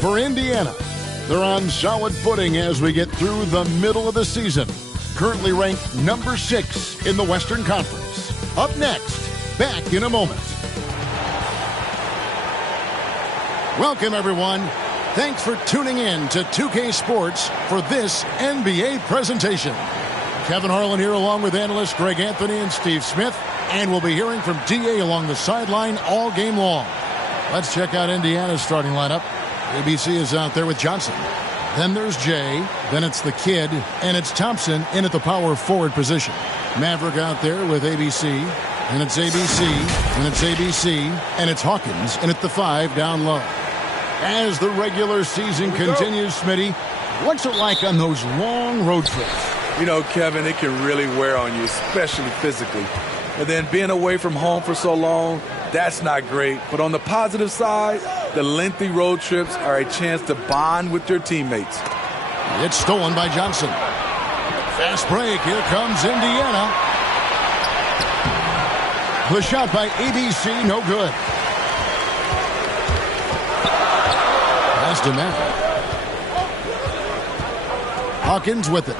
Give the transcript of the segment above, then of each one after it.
For Indiana, they're on solid footing as we get through the middle of the season. Currently ranked number 6 in the Western Conference. Up next, back in a moment. Welcome, everyone. Thanks for tuning in to 2K Sports for this NBA presentation. Kevin Harlan here along with analysts Greg Anthony and Steve Smith. And we'll be hearing from D.A. along the sideline all game long. Let's check out Indiana's starting lineup. ABC is out there with Johnson. Then there's Jay. Then it's the kid. And it's Thompson in at the power forward position. Maverick out there with ABC. And it's ABC. And it's ABC. And it's Hawkins in at the 5 down low. As the regular season continues, Smitty, what's it like on those long road trips? You know, Kevin, it can really wear on you, especially physically. And then being away from home for so long, that's not great. But on the positive side, the lengthy road trips are a chance to bond with your teammates. It's stolen by Johnson. Fast break. Here comes Indiana. The shot by ABC, no good. Pass to Maverick. Hawkins with it.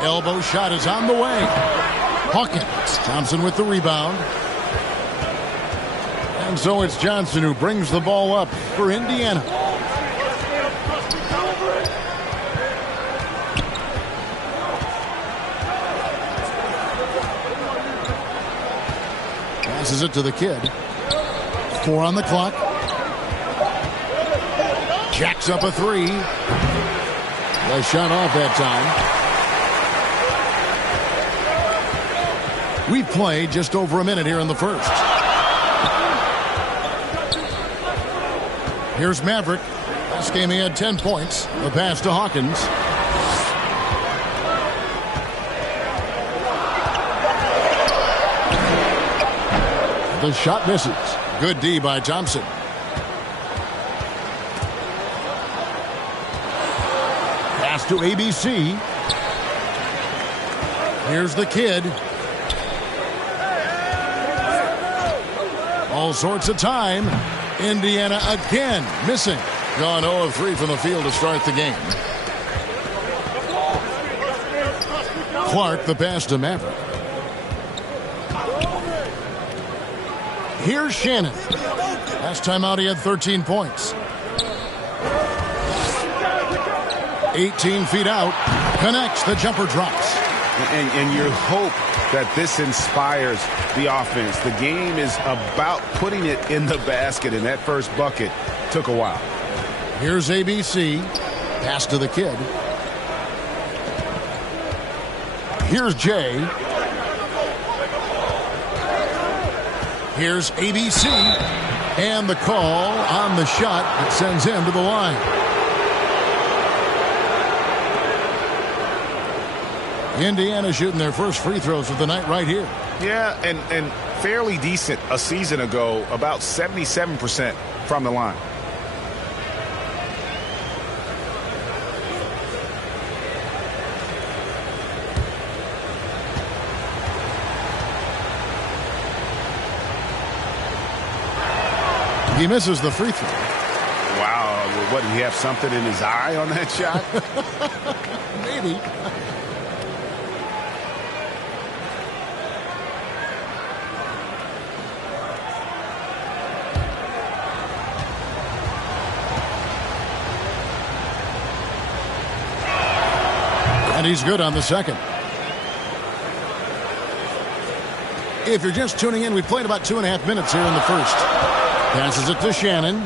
Elbow shot is on the way. Hawkins. Thompson with the rebound. And so it's Johnson who brings the ball up for Indiana. Passes it to the kid. 4 on the clock. Jacks up a 3. Well, shot off that time. We've played just over a minute here in the first. Here's Maverick. Last game he had 10 points. The pass to Hawkins. The shot misses. Good D by Thompson. Pass to ABC. Here's the kid. All sorts of time. Indiana again missing. Gone 0 of 3 from the field to start the game. Clark the pass to Maverick. Here's Shannon. Last time out he had 13 points. 18 feet out. Connects. The jumper drops. And you hope that this inspires the offense. The game is about putting it in the basket, and that first bucket took a while. Here's ABC. Pass to the kid. Here's Jay. Here's ABC. And the call on the shot that sends him to the line. Indiana shooting their first free throws of the night right here. Yeah, and fairly decent a season ago, about 77% from the line. He misses the free throw. Wow, what, did he have something in his eye on that shot? Maybe. And he's good on the second. If you're just tuning in, we played about 2.5 minutes here in the first. Passes it to Shannon.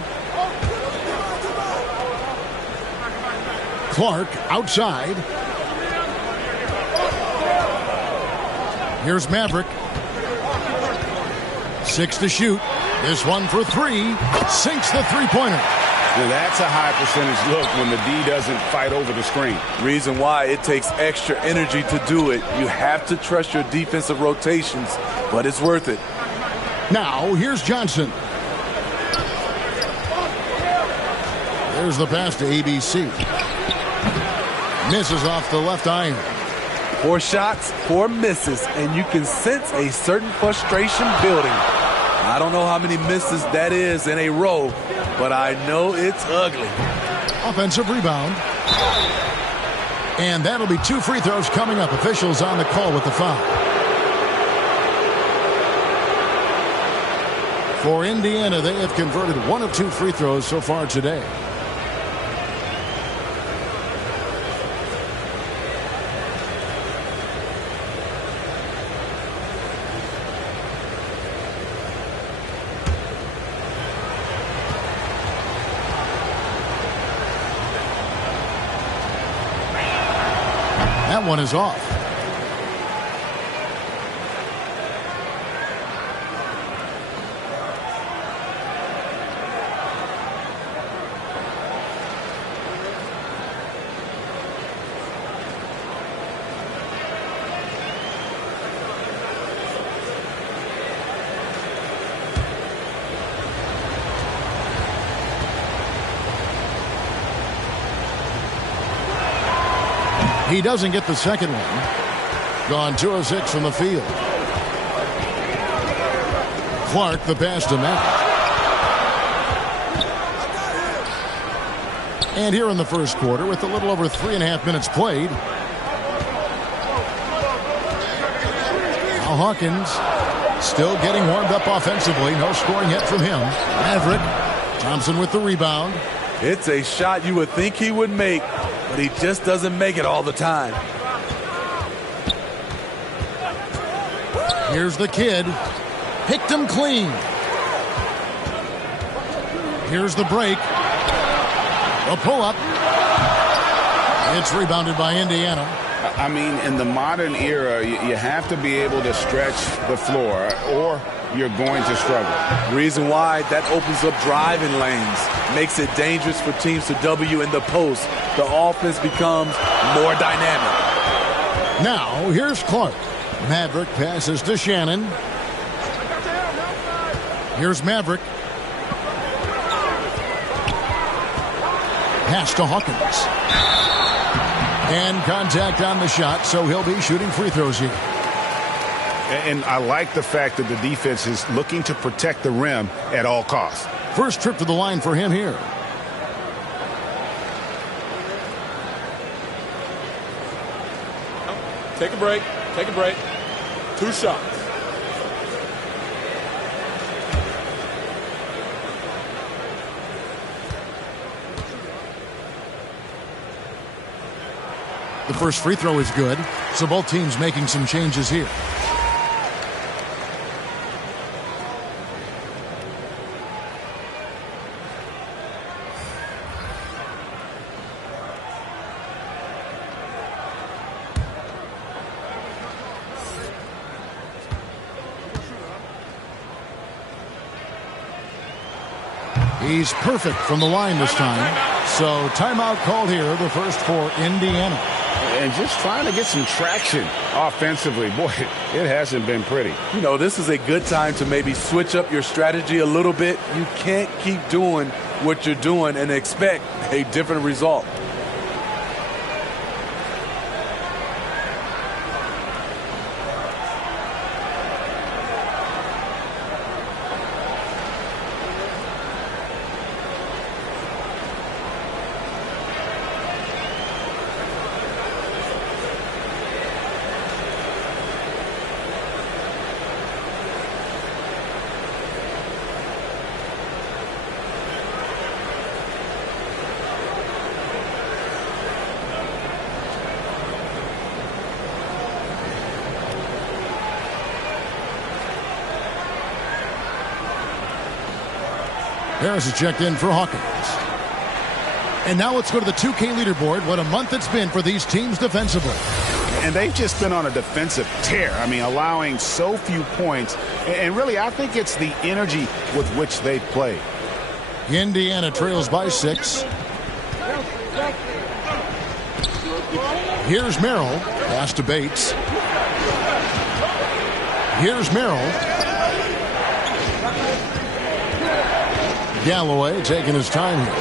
Clark outside. Here's Maverick. 6 to shoot. This one for 3. Sinks the three-pointer. Well, that's a high percentage look when the D doesn't fight over the screen. Reason why it takes extra energy to do it. You have to trust your defensive rotations, but it's worth it. Now, here's Johnson. There's the pass to ABC. Misses off the left iron. 4 shots, 4 misses, and you can sense a certain frustration building. I don't know how many misses that is in a row, but I know it's ugly. Offensive rebound. And that'll be 2 free throws coming up. Officials on the call with the foul. For Indiana, they have converted 1 of 2 free throws so far today. That one is off. He doesn't get the second one. Gone 2 of 6 from the field. Clark, the pass to Matt. And here in the first quarter, with a little over 3.5 minutes played, now Hawkins still getting warmed up offensively. No scoring yet from him. Maverick. Thompson with the rebound. It's a shot you would think he would make, but he just doesn't make it all the time. Here's the kid. Picked him clean. Here's the break. A pull-up. It's rebounded by Indiana. I mean, in the modern era, you have to be able to stretch the floor, or you're going to struggle. Reason why, that opens up driving lanes, makes it dangerous for teams to W in the post. The offense becomes more dynamic. Now, here's Clark. Maverick passes to Shannon. Here's Maverick. Pass to Hawkins. And contact on the shot, so he'll be shooting free throws here. And I like the fact that the defense is looking to protect the rim at all costs. First trip to the line for him here. Take a break. Take a break. 2 shots. The first free throw is good, so both teams making some changes here. He's perfect from the line this time. So timeout called here, the first for Indiana. And just trying to get some traction offensively. Boy, it hasn't been pretty. You know, this is a good time to maybe switch up your strategy a little bit. You can't keep doing what you're doing and expect a different result. Harris is checked in for Hawkins. And now let's go to the 2K leaderboard. What a month it's been for these teams defensively. And they've just been on a defensive tear. I mean, allowing so few points. And really, I think it's the energy with which they play. Indiana trails by 6. Here's Merrill. Pass to Bates. Here's Merrill. Galloway taking his time here.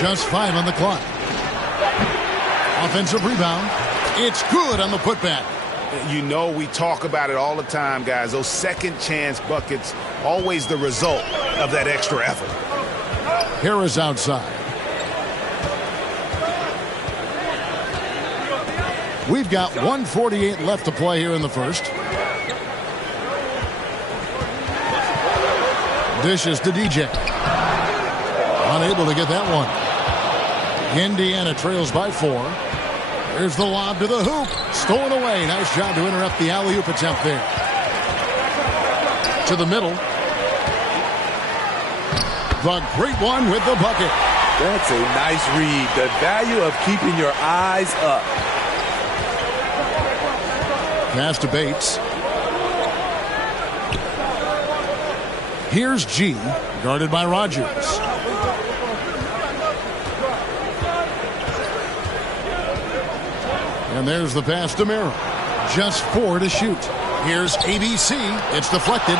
Just 5 on the clock. Offensive rebound. It's good on the putback. You know, we talk about it all the time, guys. Those second chance buckets always the result of that extra effort. Harris outside. We've got 1:48 left to play here in the first. Dishes to DJ. Unable to get that one. Indiana trails by 4. There's the lob to the hoop. Stolen away. Nice job to interrupt the alley-oop attempt there. To the middle. The great one with the bucket. That's a nice read. The value of keeping your eyes up. Pass to Bates. Here's G, guarded by Rogers. And there's the pass to Merrill. Just 4 to shoot. Here's ABC. It's deflected.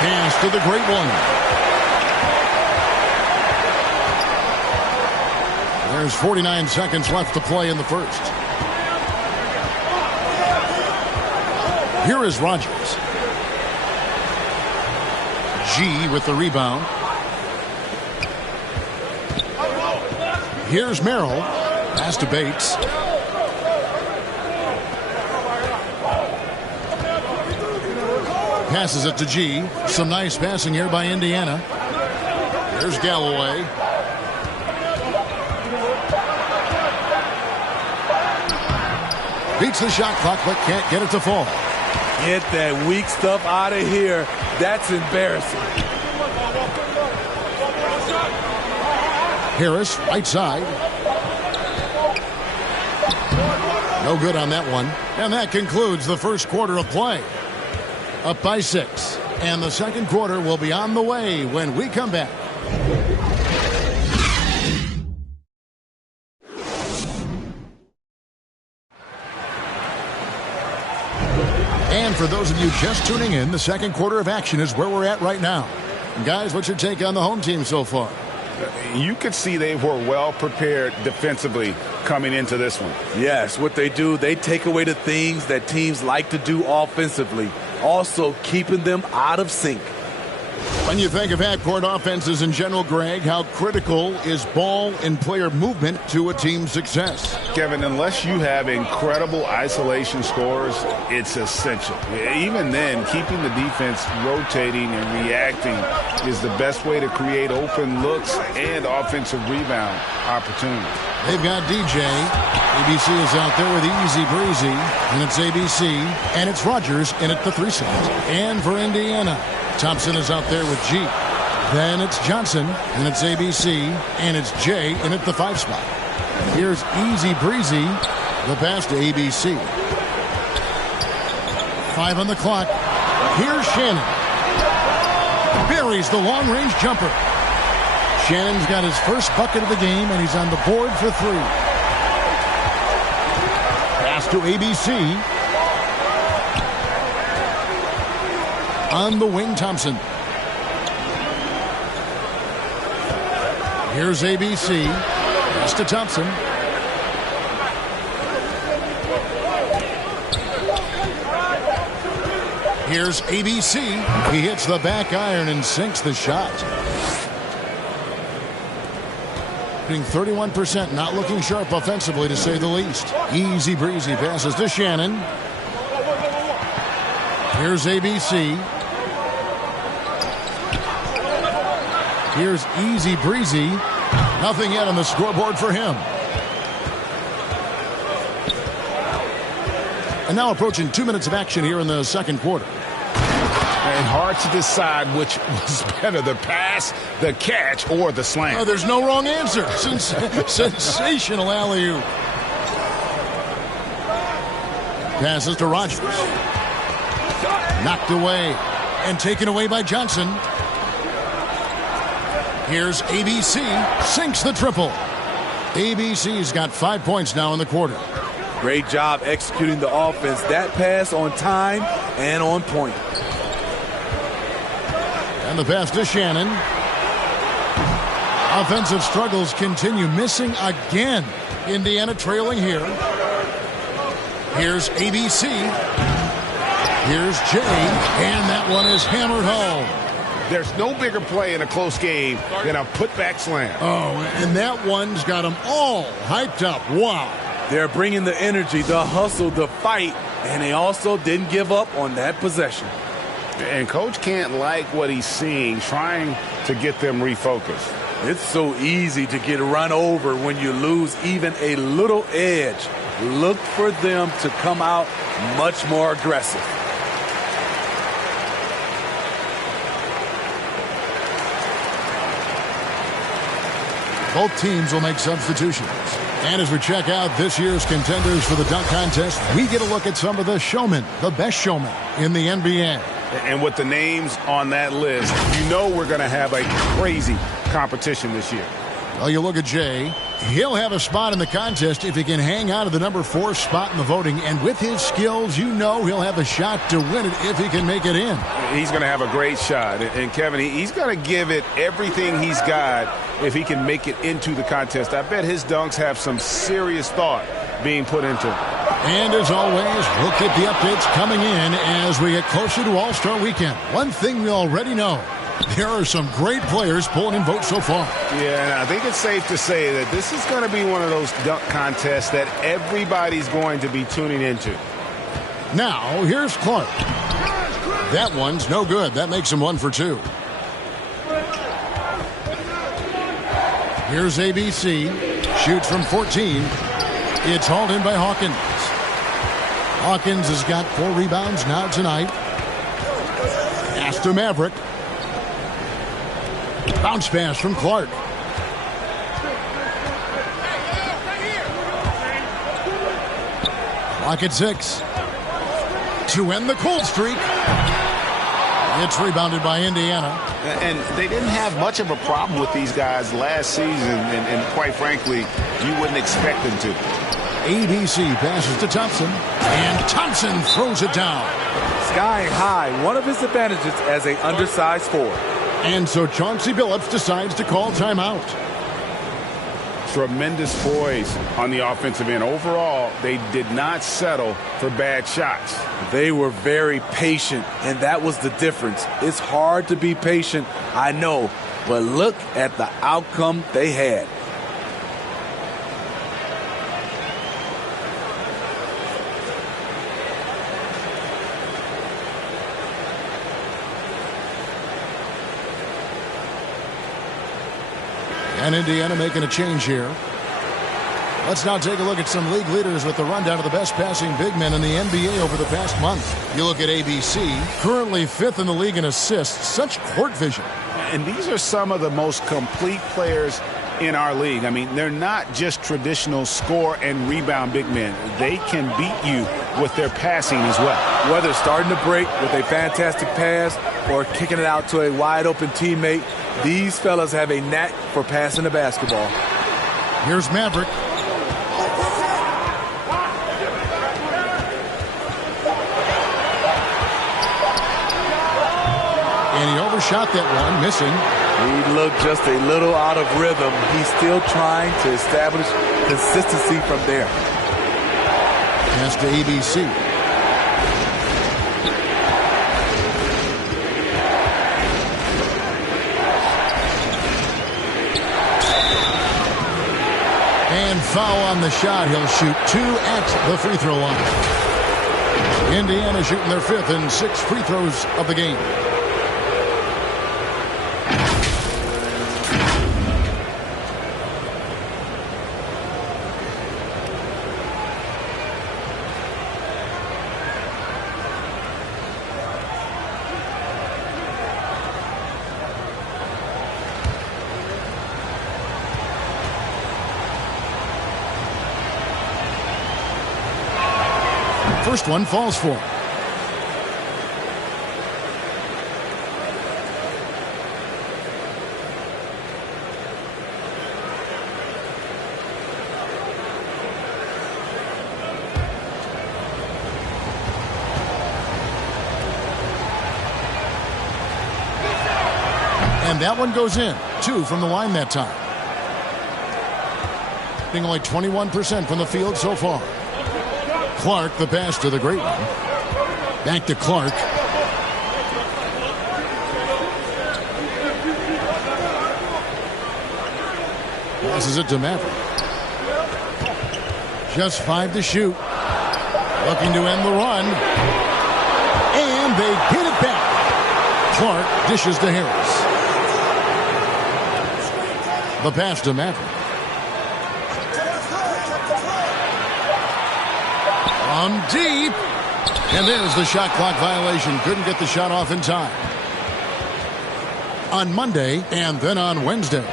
Pass to the great one. There's 49 seconds left to play in the first. Here is Rogers. G with the rebound. Here's Merrill. Pass to Bates. Passes it to G. Some nice passing here by Indiana. There's Galloway. Beats the shot clock, but can't get it to fall. Get that weak stuff out of here. That's embarrassing. Harris, right side. No good on that one. And that concludes the first quarter of play. Up by 6. And the second quarter will be on the way when we come back. And for those of you just tuning in, the second quarter of action is where we're at right now. And guys, what's your take on the home team so far? You could see they were well prepared defensively coming into this one. Yes, what they do, they take away the things that teams like to do offensively, also keeping them out of sync. When you think of half-court offenses in general, Greg, how critical is ball and player movement to a team's success? Kevin, unless you have incredible isolation scores, it's essential. Even then, keeping the defense rotating and reacting is the best way to create open looks and offensive rebound opportunities. They've got DJ. ABC is out there with Easy Breezy, and it's ABC, and it's Rogers in at the 3 slot. And for Indiana, Thompson is out there with G. Then it's Johnson, and it's ABC, and it's J in at the 5 spot. Here's Easy Breezy, the pass to ABC. 5 on the clock. Here's Shannon. Buries the long-range jumper. Shannon's got his first bucket of the game, and he's on the board for 3. Pass to ABC. On the wing, Thompson. Here's ABC. Pass to Thompson. Here's ABC. He hits the back iron and sinks the shot. 31%, not looking sharp offensively, to say the least. Easy Breezy passes to Shannon. Here's ABC. Here's Easy Breezy. Nothing yet on the scoreboard for him. And now approaching 2 minutes of action here in the second quarter. And hard to decide which was better, the pass, the catch, or the slam. Oh, there's no wrong answer. Sensational alley-oop. Passes to Rogers. Knocked away and taken away by Johnson. Here's ABC. Sinks the triple. ABC's got 5 points now in the quarter. Great job executing the offense. That pass on time and on point. And the pass to Shannon. Offensive struggles continue, missing again. Indiana trailing here. Here's ABC. Here's Jay, and that one is hammered home. There's no bigger play in a close game than a putback slam. Oh, and that one's got them all hyped up. Wow. They're bringing the energy, the hustle, the fight, and they also didn't give up on that possession. And Coach can't like what he's seeing, trying to get them refocused. It's so easy to get run over when you lose even a little edge. Look for them to come out much more aggressive. Both teams will make substitutions. And as we check out this year's contenders for the dunk contest, we get a look at some of the showmen, the best showmen in the NBA. And with the names on that list, you know we're going to have a crazy competition this year. Well, you look at Jay. He'll have a spot in the contest if he can hang out of the number 4 spot in the voting. And with his skills, you know he'll have a shot to win it if he can make it in. He's going to have a great shot. And Kevin, he's going to give it everything he's got if he can make it into the contest. I bet his dunks have some serious thought being put into them. And as always, we'll keep the updates coming in as we get closer to All-Star Weekend. One thing we already know, there are some great players pulling in votes so far. Yeah, and I think it's safe to say that this is going to be one of those dunk contests that everybody's going to be tuning into. Now, here's Clark. That one's no good. That makes him 1 for 2. Here's ABC. Shoots from 14. It's hauled in by Hawkins. Hawkins has got 4 rebounds now tonight. Pass to Maverick. Bounce pass from Clark. Clock at 6. To end the cold streak. It's rebounded by Indiana. And they didn't have much of a problem with these guys last season, and quite frankly, you wouldn't expect them to. ABC passes to Thompson, and Thompson throws it down. Sky high, one of his advantages as an undersized forward. And so Chauncey Billups decides to call timeout. Tremendous poise on the offensive end. Overall, they did not settle for bad shots. They were very patient, and that was the difference. It's hard to be patient, I know, but look at the outcome they had. And Indiana making a change here. Let's now take a look at some league leaders with the rundown of the best passing big men in the NBA over the past month. You look at ABC, currently 5th in the league in assists. Such court vision. And these are some of the most complete players in our league. I mean, they're not just traditional score and rebound big men. They can beat you with their passing as well. Whether starting to break with a fantastic pass or kicking it out to a wide open teammate, these fellas have a knack for passing the basketball. Here's Maverick. And he overshot that one, missing. He looked just a little out of rhythm. He's still trying to establish consistency from there. Pass to ABC. And foul on the shot. He'll shoot 2 at the free throw line. Indiana shooting their 5th and 6th free throws of the game. First one falls for him. And that one goes in. 2 from the line that time. Being only 21% from the field so far. Clark, the pass to the great one. Back to Clark. Passes it to Maverick. Just 5 to shoot. Looking to end the run. And they get it back. Clark dishes to Harris. The pass to Maverick. From deep. And there's the shot clock violation. Couldn't get the shot off in time. On Monday and then on Wednesday.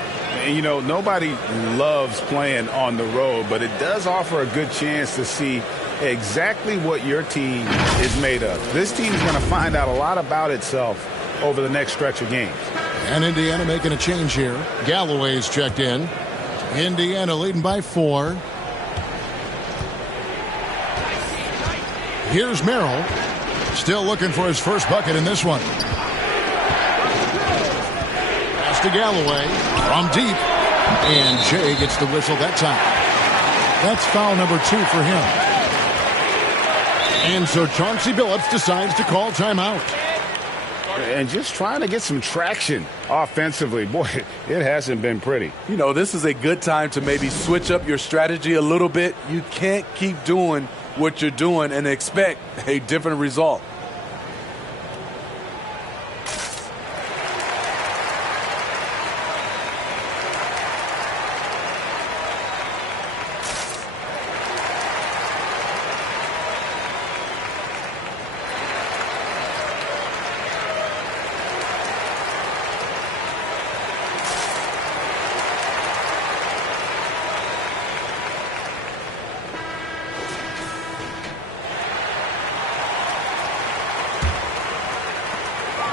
And, you know, nobody loves playing on the road, but it does offer a good chance to see exactly what your team is made of. This team is going to find out a lot about itself over the next stretch of games. And Indiana making a change here. Galloway's checked in. Indiana leading by 4. Here's Merrill. Still looking for his first bucket in this one. Pass to Galloway. From deep. And Jay gets the whistle that time. That's foul number 2 for him. And so Chauncey Billups decides to call timeout. And just trying to get some traction offensively. Boy, it hasn't been pretty. You know, this is a good time to maybe switch up your strategy a little bit. You can't keep doing what you're doing and expect a different result.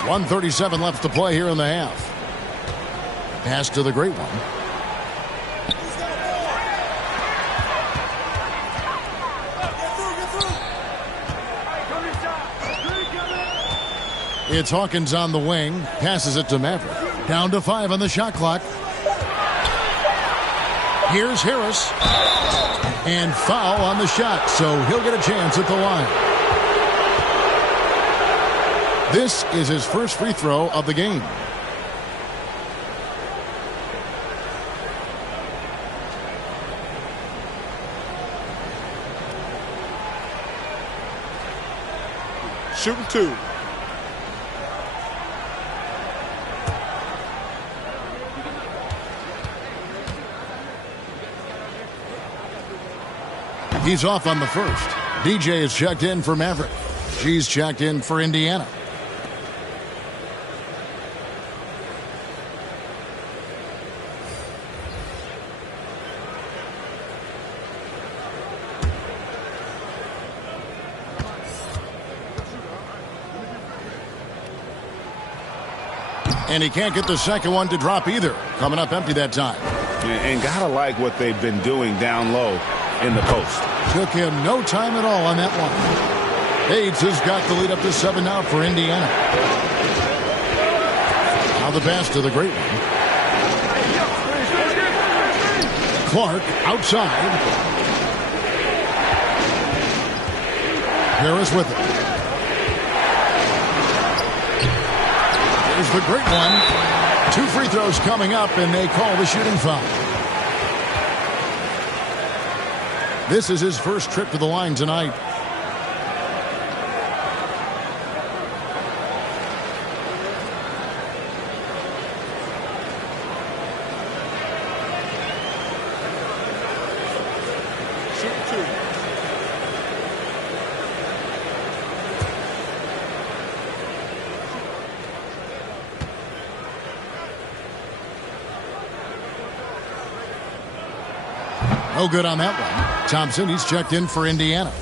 .137 left to play here in the half. Pass to the great one. It's Hawkins on the wing. Passes it to Maverick. Down to 5 on the shot clock. Here's Harris. And foul on the shot, so he'll get a chance at the line. This is his first free throw of the game. Shooting 2. He's off on the first. DJ is checked in for Maverick. She's checked in for Indiana. And he can't get the second one to drop either. Coming up empty that time. And gotta like what they've been doing down low in the post. Took him no time at all on that one. Bates has got the lead up to 7 now for Indiana. Now the pass to the great one. Clark outside. Harris with it. Here's the great one. 2 free throws coming up, and they call the shooting foul. This is his first trip to the line tonight. Shooting 2. No good on that one. Thompson, he's checked in for Indiana.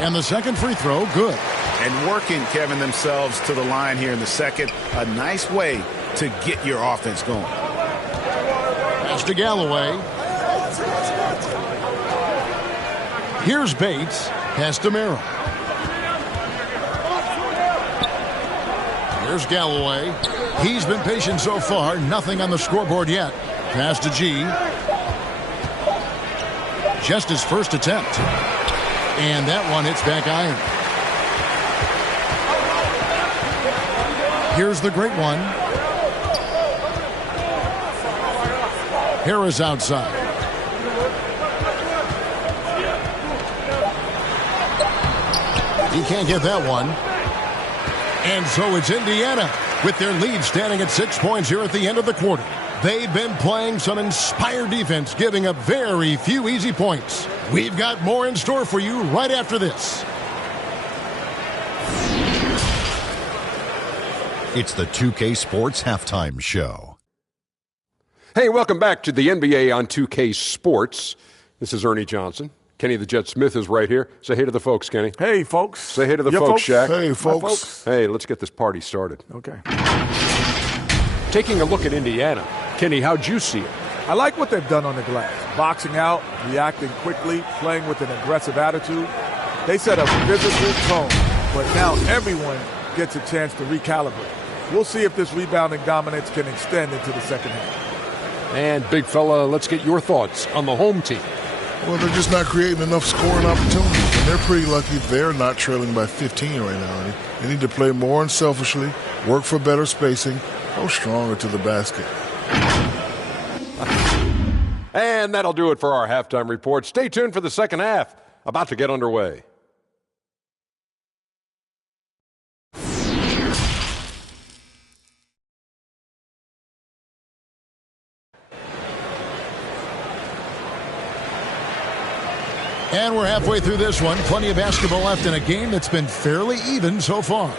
And the second free throw, good. And working, Kevin, themselves to the line here in the second. A nice way to get your offense going. Pass Pass to Galloway. Here's Bates. Pass to Merrill. Here's Galloway. He's been patient so far. Nothing on the scoreboard yet. Pass to G. Just his first attempt. And that one hits back iron. Here's the great one. Harris outside. He can't get that one. And so it's Indiana with their lead standing at 6 points here at the end of the quarter. They've been playing some inspired defense, giving up very few easy points. We've got more in store for you right after this. It's the 2K Sports Halftime Show. Hey, welcome back to the NBA on 2K Sports. This is Ernie Johnson. Kenny the Jet Smith is right here. Say hey to the folks, Kenny. Hey, folks. Say hey to the folks, Shaq. Hey, folks. Hi, folks. Hey, let's get this party started. Okay. Taking a look at Indiana. Kenny, how'd you see it? I like what they've done on the glass. Boxing out, reacting quickly, playing with an aggressive attitude. They set a physical tone, but now everyone gets a chance to recalibrate. We'll see if this rebounding dominance can extend into the second half. And, big fella, let's get your thoughts on the home team. Well, they're just not creating enough scoring opportunities, and they're pretty lucky they're not trailing by 15 right now. They need to play more unselfishly, work for better spacing, go stronger to the basket. And that'll do it for our halftime report. Stay tuned for the second half, about to get underway. And we're halfway through this one. Plenty of basketball left in a game that's been fairly even so far.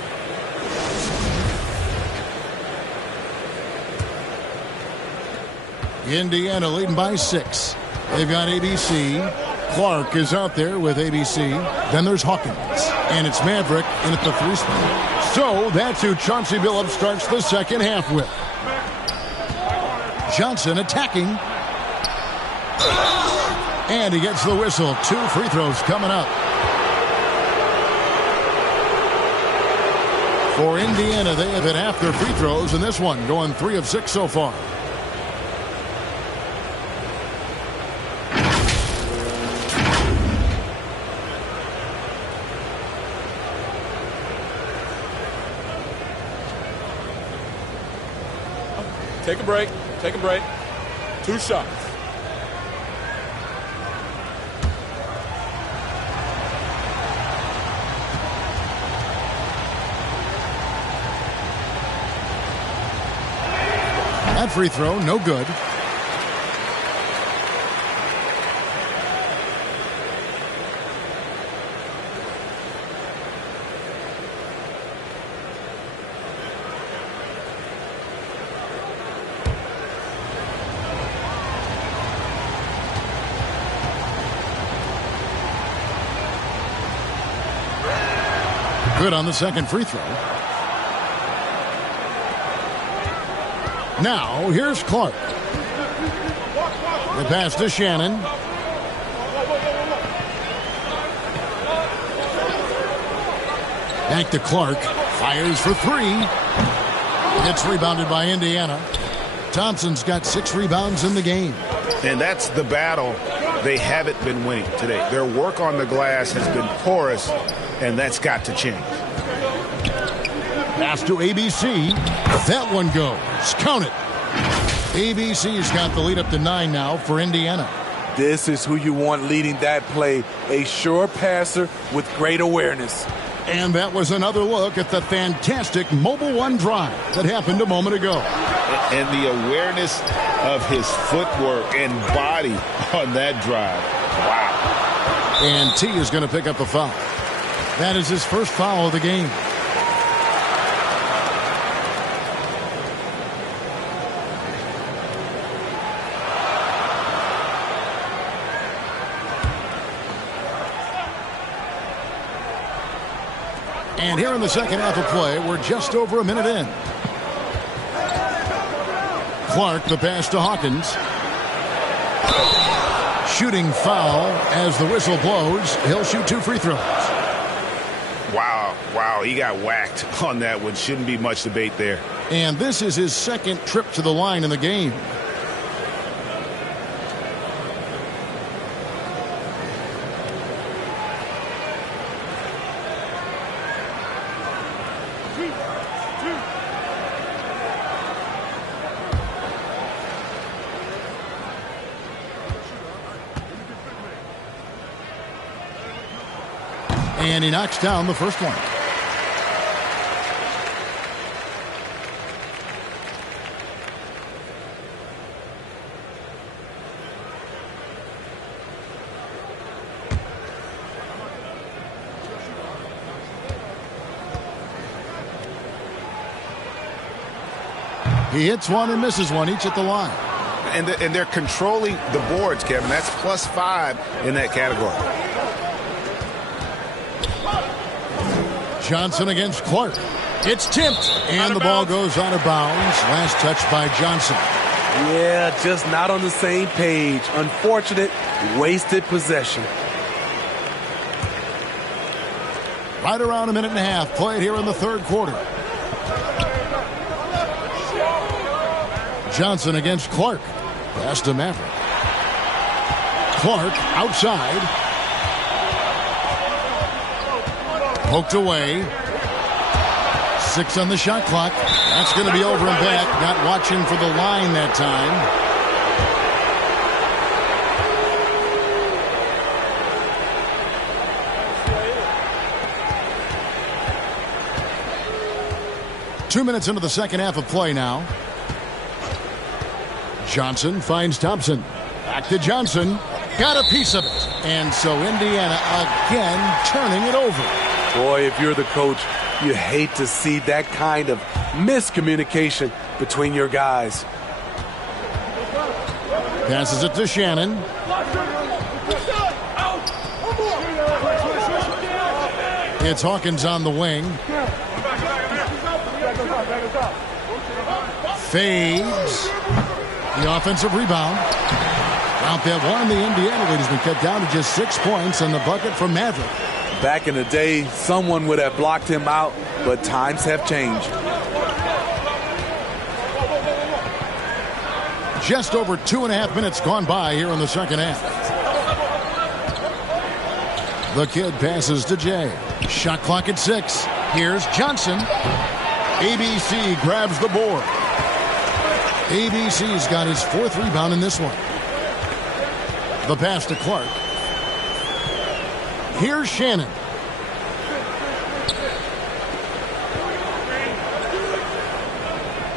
Indiana leading by 6. They've got ABC. Clark is out there with ABC. Then there's Hawkins. And it's Maverick in at the 3 spot. So that's who Chauncey Billups starts the second half with. Johnson attacking. And he gets the whistle. 2 free throws coming up. For Indiana, they have hit half their free throws in this one, going 3 of 6 so far. Take a break. Take a break. 2 shots. That free throw, no good. Good on the second free throw. Now, here's Clark. The pass to Shannon. Back to Clark. Fires for 3. It's rebounded by Indiana. Thompson's got 6 rebounds in the game. And that's the battle they haven't been winning today. Their work on the glass has been porous, and that's got to change. Pass to ABC. That one goes. Count it. ABC's got the lead up to 9 now for Indiana. This is who you want leading that play. A sure passer with great awareness. And that was another look at the fantastic Mobile One drive that happened a moment ago. And the awareness of his footwork and body on that drive. Wow. And T is going to pick up a foul. That is his first foul of the game. And here in the second half of play, we're just over a minute in. Clark, the pass to Hawkins. shooting foul as the whistle blows. He'll shoot 2 free throws. Wow, he got whacked on that one. Shouldn't be much debate there. And this is his second trip to the line in the game. And he knocks down the first one. He hits one and misses one, each at the line. And they're controlling the boards, Kevin. That's +5 in that category. Johnson against Clark. It's tipped, and the ball goes out of bounds. Last touch by Johnson. Yeah, just not on the same page. Unfortunate, wasted possession. Right around a minute and a half played here in the third quarter. Johnson against Clark. Pass to Maverick. Clark outside. Poked away. 6 on the shot clock. That's going to be over and back. Not watching for the line that time. Two minutes into the second half of play now. Johnson finds Thompson. Back to Johnson. Got a piece of it. And so Indiana again turning it over. Boy, if you're the coach, you hate to see that kind of miscommunication between your guys. Passes it to Shannon. It's Hawkins on the wing. Fades. The offensive rebound. Out that one, the Indiana lead has been cut down to just 6 points on the bucket from Maverick. Back in the day, someone would have blocked him out, but times have changed. Just over 2.5 minutes gone by here in the second half. The kid passes to Jay. Shot clock at 6. Here's Johnson. ABC grabs the board. ABC's got his 4th rebound in this one. The pass to Clark. Here's Shannon.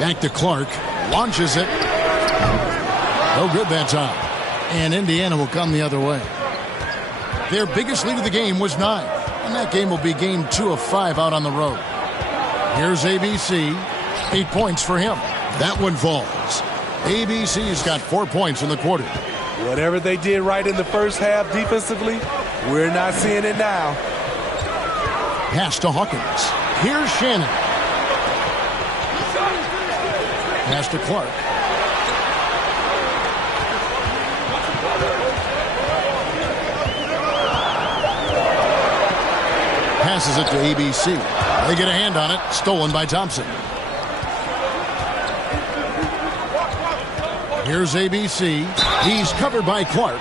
Back to Clark. Launches it. No good that time. And Indiana will come the other way. Their biggest lead of the game was 9. And that game will be game 2 of 5 out on the road. Here's ABC. 8 points for him. That one falls. ABC's got 4 points in the quarter. Whatever they did right in the first half defensively, we're not seeing it now. Pass to Hawkins. Here's Shannon. Pass to Clark. Passes it to ABC. They get a hand on it. Stolen by Thompson. Here's ABC. He's covered by Clark.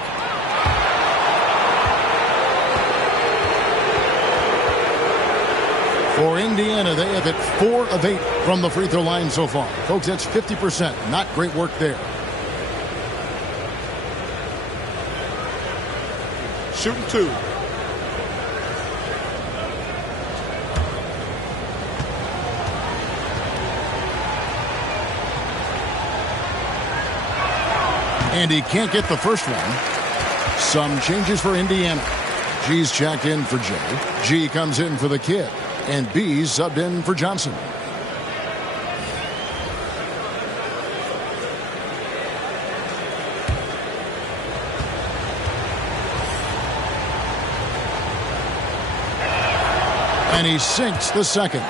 For Indiana, they have hit 4 of 8 from the free throw line so far. Folks, that's 50%. Not great work there. Shooting 2. And he can't get the first one. Some changes for Indiana. G's checked in for Jay. G comes in for the kid. And B's subbed in for Johnson. And he sinks the second.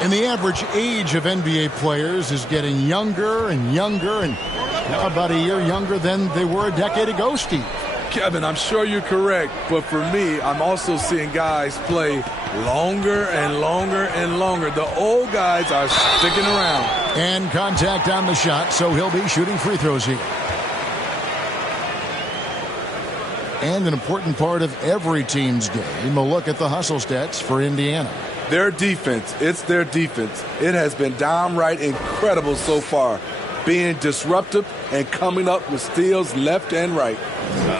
And the average age of NBA players is getting younger and younger, and now about a year younger than they were a decade ago, Steve. Kevin, I'm sure you're correct, but for me, I'm also seeing guys play longer and longer and longer. The old guys are sticking around. And contact on the shot, so he'll be shooting free throws here. And an important part of every team's game, a look at the hustle stats for Indiana. Their defense, it's their defense. It has been downright incredible so far, being disruptive and coming up with steals left and right.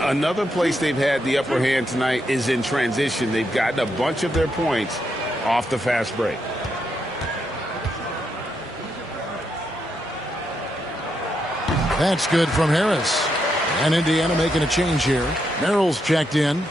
Another place they've had the upper hand tonight is in transition. They've gotten a bunch of their points off the fast break. That's good from Harris. And Indiana making a change here. Merrill's checked in.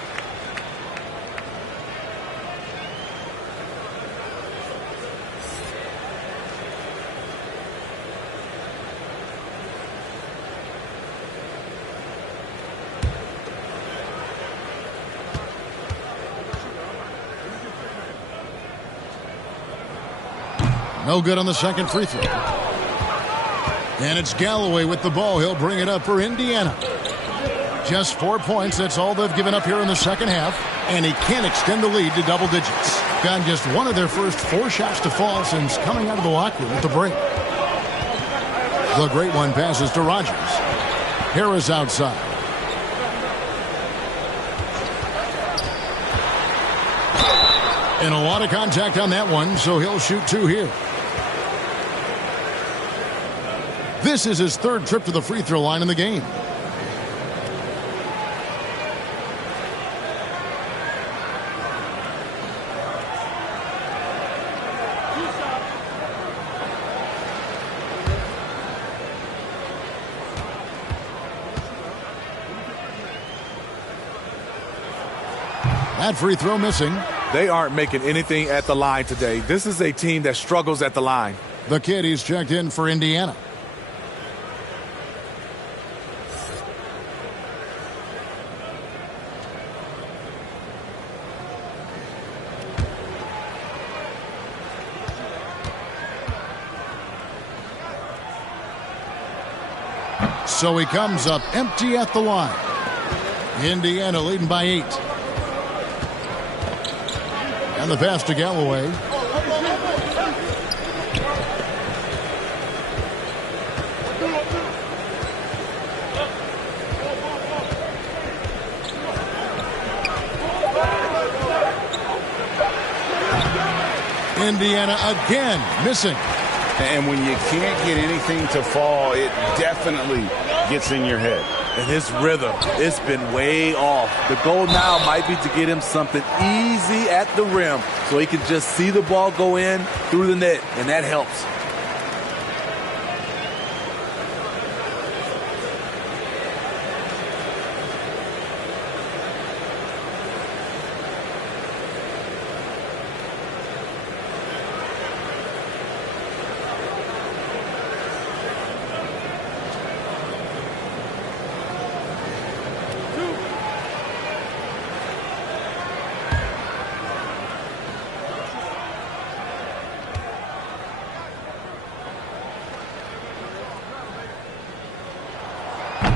No good on the second free throw. And it's Galloway with the ball. He'll bring it up for Indiana. Just 4 points. That's all they've given up here in the second half. And he can't extend the lead to double digits. Got just one of their first 4 shots to fall since coming out of the locker room at the break. The great one passes to Rogers. Harris outside. And a lot of contact on that one, so he'll shoot 2 here. This is his 3rd trip to the free throw line in the game. That free throw missing. They aren't making anything at the line today. This is a team that struggles at the line. The kid, he's checked in for Indiana. So he comes up empty at the line. Indiana leading by 8. And the pass to Galloway. Indiana again missing. And when you can't get anything to fall, it definitely gets in your head. And his rhythm, it's been way off. The goal now might be to get him something easy at the rim so he can just see the ball go in through the net, and that helps.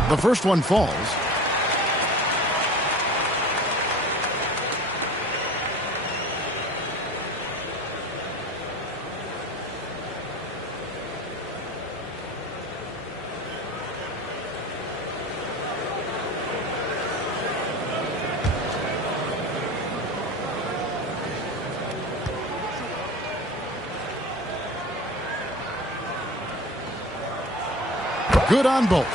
The first one falls. Good on both.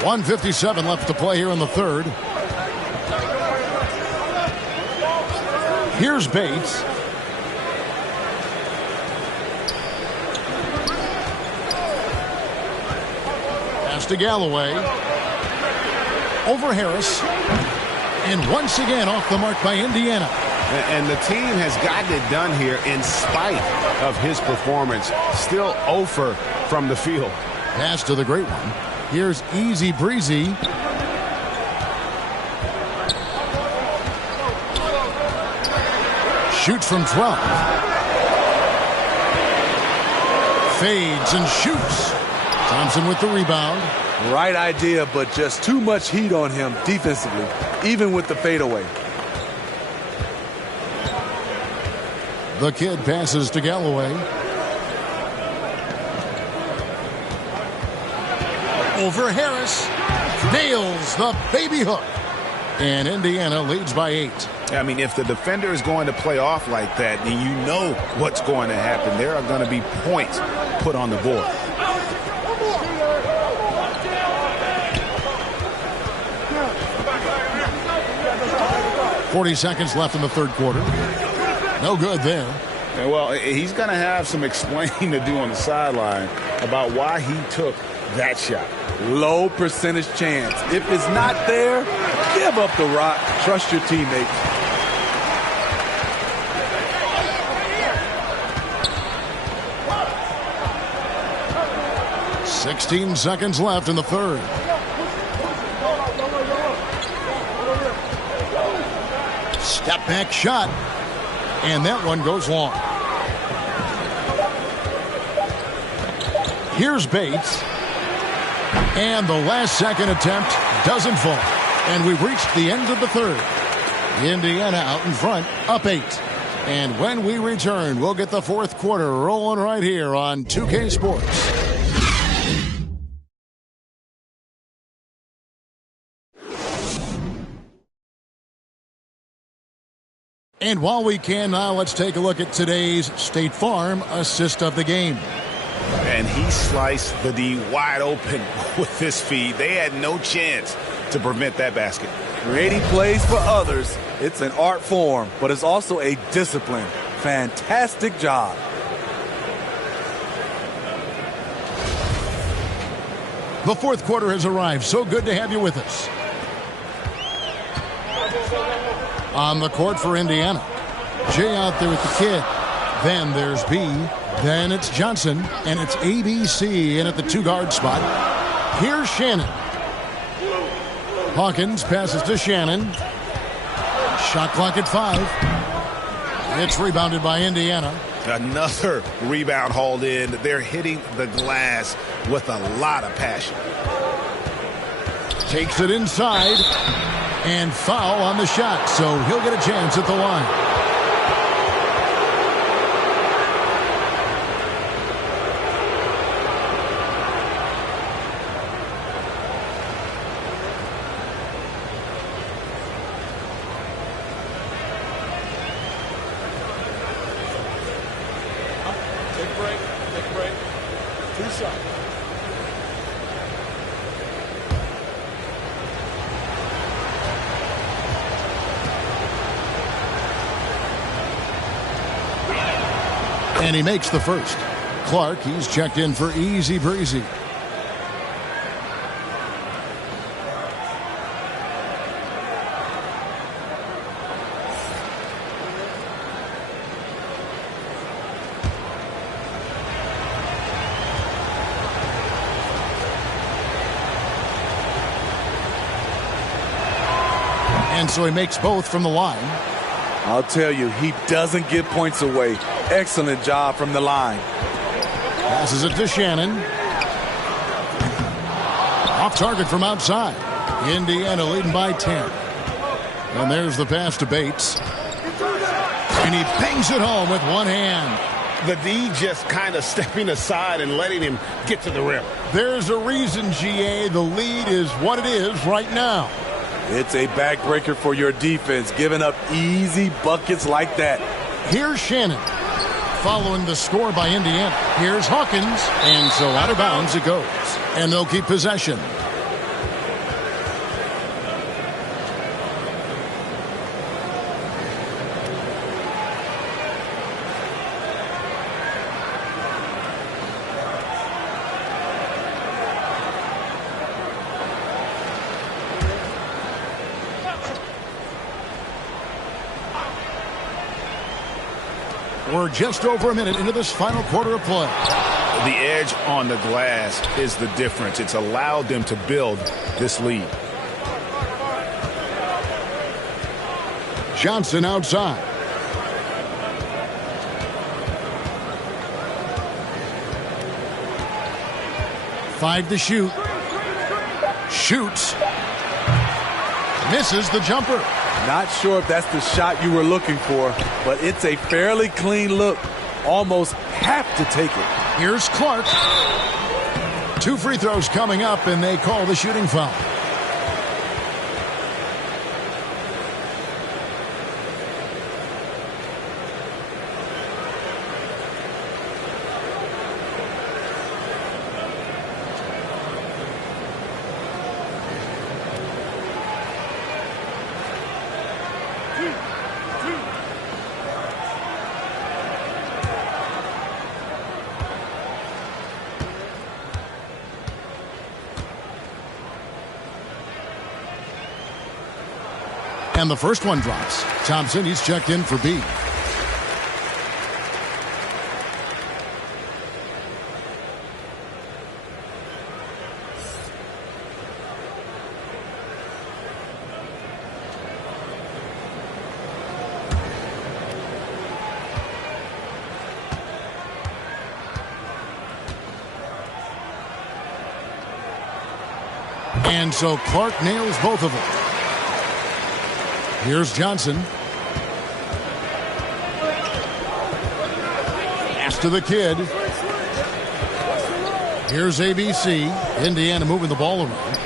1:57 left to play here in the third. Here's Bates. Pass to Galloway. Over Harris. And once again off the mark by Indiana. And the team has gotten it done here in spite of his performance. Still 0 from the field. Pass to the great one. Here's Easy Breezy. Shoots from 12. Fades and shoots. Thompson with the rebound. Right idea, but just too much heat on him defensively, even with the fadeaway. The kid passes to Galloway. Over Harris. Nails the baby hook. And Indiana leads by 8. I mean, if the defender is going to play off like that, then you know what's going to happen. There are going to be points put on the board. .40 seconds left in the third quarter. No good there. And well, he's going to have some explaining to do on the sideline about why he took that shot. Low percentage chance. If it's not there, give up the rock. Trust your teammates. .16 seconds left in the third. Step back shot. And that one goes long. Here's Bates. And the last second attempt doesn't fall. And we've reached the end of the third. Indiana out in front, up 8. And when we return, we'll get the fourth quarter rolling right here on 2K Sports. And while we can now, let's take a look at today's State Farm assist of the game. And he sliced the D wide open with his feet. They had no chance to prevent that basket. Creating plays for others, it's an art form, but it's also a discipline. Fantastic job. The fourth quarter has arrived. So good to have you with us. On the court for Indiana. Jay out there with the kid. Then there's B. Then it's Johnson. And it's ABC in at the 2-guard spot. Here's Shannon. Hawkins passes to Shannon. Shot clock at 5. It's rebounded by Indiana. Another rebound hauled in. They're hitting the glass with a lot of passion. Takes it inside. And foul on the shot, so he'll get a chance at the line. Take a break. 2 shots. And he makes the first. Clark, he's checked in for easy breezy. And so he makes both from the line. I'll tell you, he doesn't give points away. Excellent job from the line. Passes it to Shannon. Off target from outside. Indiana leading by 10. And there's the pass to Bates. And he bangs it home with one hand. The D just kind of stepping aside and letting him get to the rim. There's a reason, GA, the lead is what it is right now. It's a backbreaker for your defense, giving up easy buckets like that. Here's Shannon. Following the score by Indiana. Here's Hawkins. And so out of bounds it goes. And they'll keep possession. We're just over a minute into this final quarter of play. The edge on the glass is the difference. It's allowed them to build this lead. Johnson outside. Five to shoot. Shoots. Misses the jumper. Not sure if that's the shot you were looking for, but it's a fairly clean look. Almost have to take it. Here's Clark. 2 free throws coming up, and they call the shooting foul. And the first one drops. Thompson, he's checked in for B. And so Clark nails both of them. Here's Johnson. Pass to the kid. Here's ABC. Indiana moving the ball around.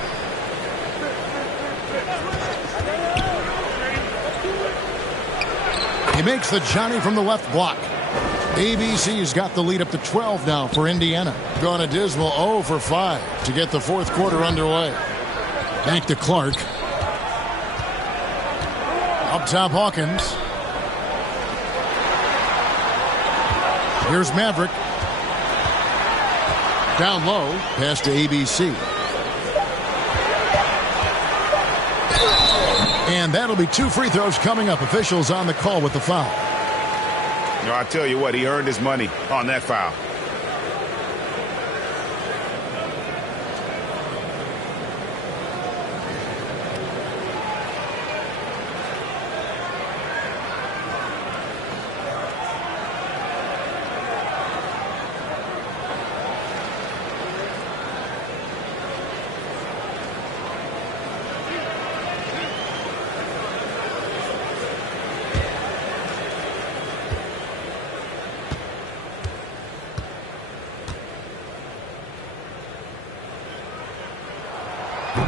He makes the Johnny from the left block. ABC's got the lead up to 12 now for Indiana. Gone a dismal 0 for 5 to get the fourth quarter underway. Back to Clark. Up top, Hawkins. Here's Maverick. Down low, pass to ABC. And that'll be 2 free throws coming up. Officials on the call with the foul. You know, I tell you what, he earned his money on that foul.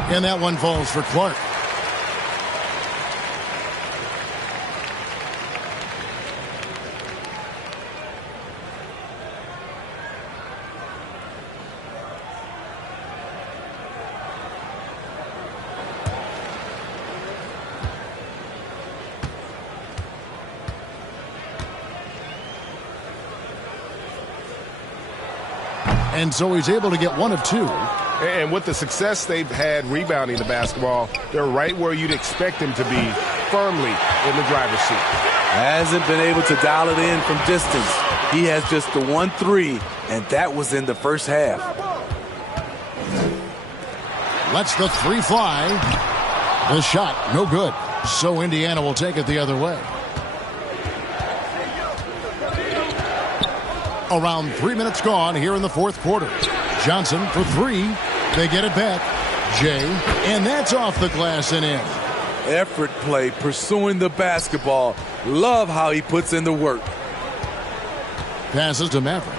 And that one falls for Clark. And so he's able to get 1 of 2. And with the success they've had rebounding the basketball, they're right where you'd expect them to be, firmly in the driver's seat. Hasn't been able to dial it in from distance. He has just the 1 3, and that was in the first half. Lets the 3 fly. The shot, no good. So Indiana will take it the other way. Around 3 minutes gone here in the fourth quarter. Johnson for 3. They get it back. Jay, and that's off the glass and in. Effort play, pursuing the basketball. Love how he puts in the work. Passes to Maverick.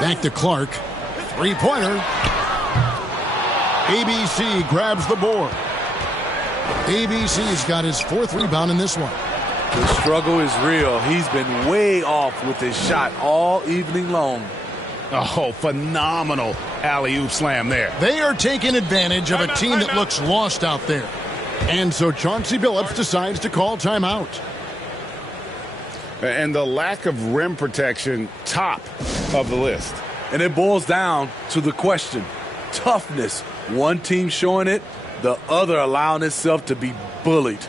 Back to Clark. 3-pointer. ABC grabs the board. ABC's got his 4th rebound in this one. The struggle is real. He's been way off with his shot all evening long. Oh, phenomenal alley-oop slam there. They are taking advantage of a team that looks lost out there. And so Chauncey Billups decides to call timeout. And the lack of rim protection, top of the list. And it boils down to the question. Toughness. One team showing it, the other allowing itself to be bullied.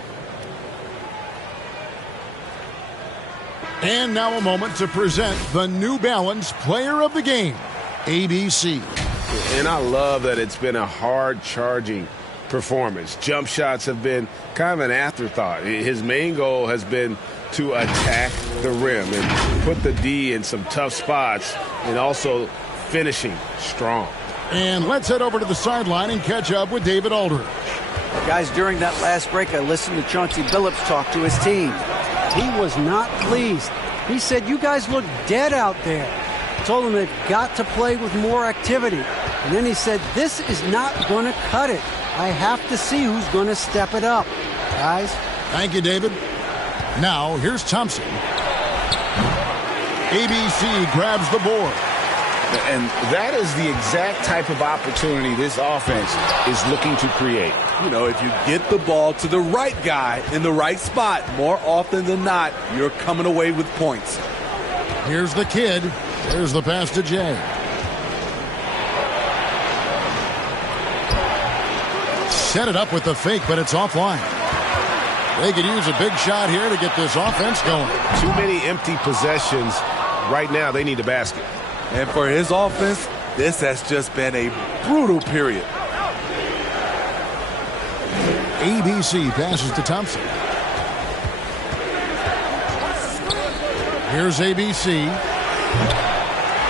And now a moment to present the New Balance Player of the Game, ABC. And I love that it's been a hard-charging performance. Jump shots have been kind of an afterthought. His main goal has been to attack the rim and put the D in some tough spots and also finishing strong. And let's head over to the sideline and catch up with David Aldridge. Guys, during that last break, I listened to Chauncey Billups talk to his team. He was not pleased. He said, you guys look dead out there. Told them they've got to play with more activity. And then he said, this is not going to cut it. I have to see who's going to step it up. Guys. Thank you, David. Now, here's Thompson. ABC grabs the board. And that is the exact type of opportunity this offense is looking to create. You know, if you get the ball to the right guy in the right spot, more often than not, you're coming away with points. Here's the kid. There's the pass to Jay. Set it up with the fake, but it's offline. They could use a big shot here to get this offense going. Too many empty possessions. Right now, they need a basket. And for his offense, this has just been a brutal period. ABC passes to Thompson. Here's ABC.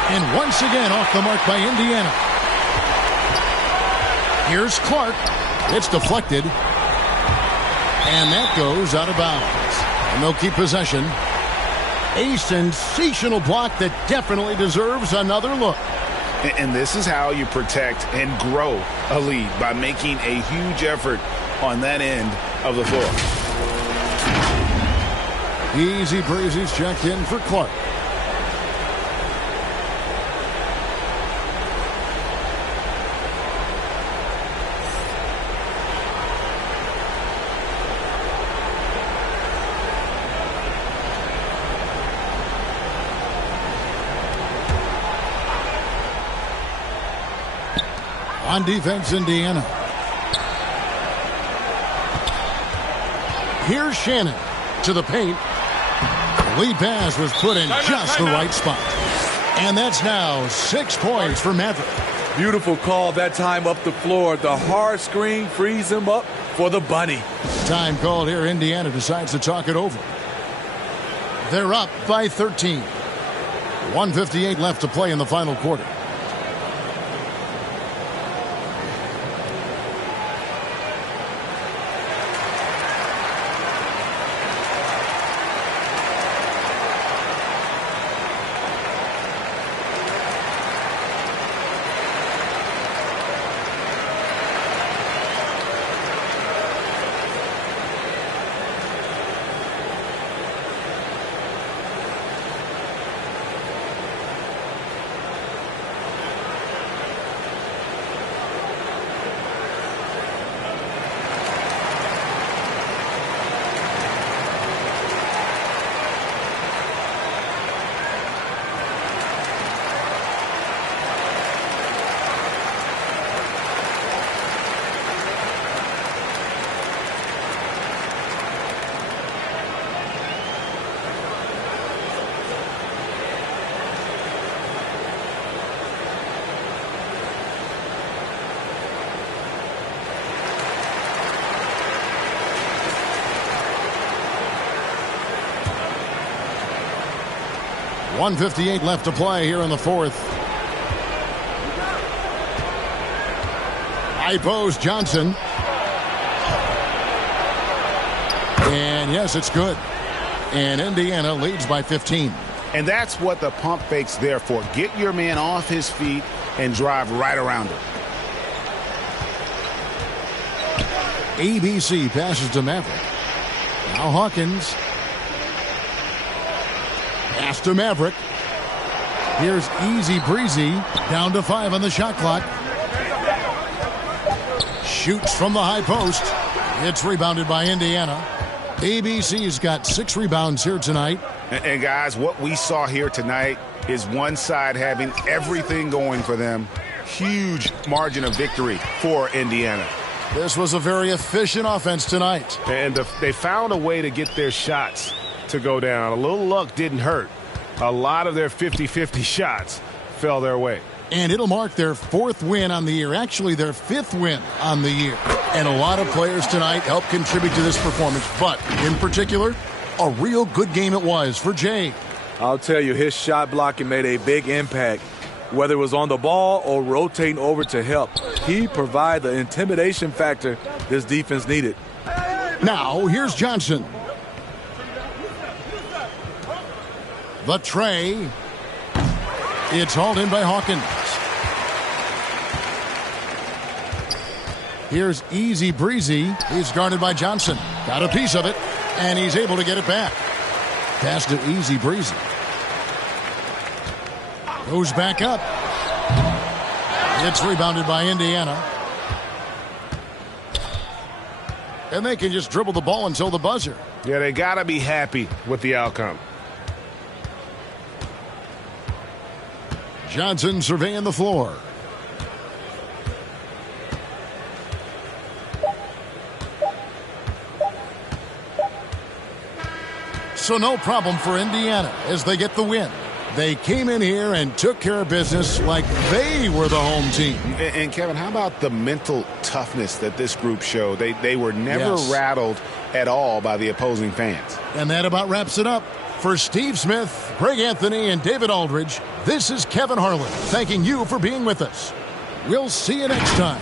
And once again off the mark by Indiana. Here's Clark. It's deflected. And that goes out of bounds. And they'll keep possession. A sensational block that definitely deserves another look. And this is how you protect and grow a lead, by making a huge effort on that end of the floor. Easy breezy's checked in for Clark. On defense, Indiana. Here's Shannon to the paint. Lead pass was put in just the right spot. And that's now 6 points for Maverick. Beautiful call that time up the floor. The hard screen frees him up for the bunny. Time called here. Indiana decides to talk it over. They're up by 13. 1:58 left to play in the final quarter. .158 left to play here in the fourth. High post, Johnson. And yes, it's good. And Indiana leads by 15. And that's what the pump fake's there for. Get your man off his feet and drive right around him. ABC passes to Maverick. Now Hawkins. Pass to Maverick. Here's Easy Breezy. Down to 5 on the shot clock. Shoots from the high post. It's rebounded by Indiana. ABC's got 6 rebounds here tonight. And guys, what we saw here tonight is one side having everything going for them. Huge margin of victory for Indiana. This was a very efficient offense tonight. And they found a way to get their shots to go down. A little luck didn't hurt. A lot of their 50-50 shots fell their way. And it'll mark their 4th win on the year. Actually, their 5th win on the year. And a lot of players tonight helped contribute to this performance. But, in particular, a real good game it was for Jay. I'll tell you, his shot blocking made a big impact. whether it was on the ball or rotating over to help. He provided the intimidation factor this defense needed. Now, here's Johnson. The tray. It's hauled in by Hawkins. Here's Easy Breezy. He's guarded by Johnson. Got a piece of it, and he's able to get it back. Pass to Easy Breezy. Goes back up. It's rebounded by Indiana. And they can just dribble the ball until the buzzer. Yeah, they got to be happy with the outcome. Johnson surveying the floor. So no problem for Indiana as they get the win. They came in here and took care of business like they were the home team. And Kevin, how about the mental toughness that this group showed? They were never rattled at all by the opposing fans. And that about wraps it up. For Steve Smith, Greg Anthony, and David Aldridge, this is Kevin Harlan thanking you for being with us. We'll see you next time.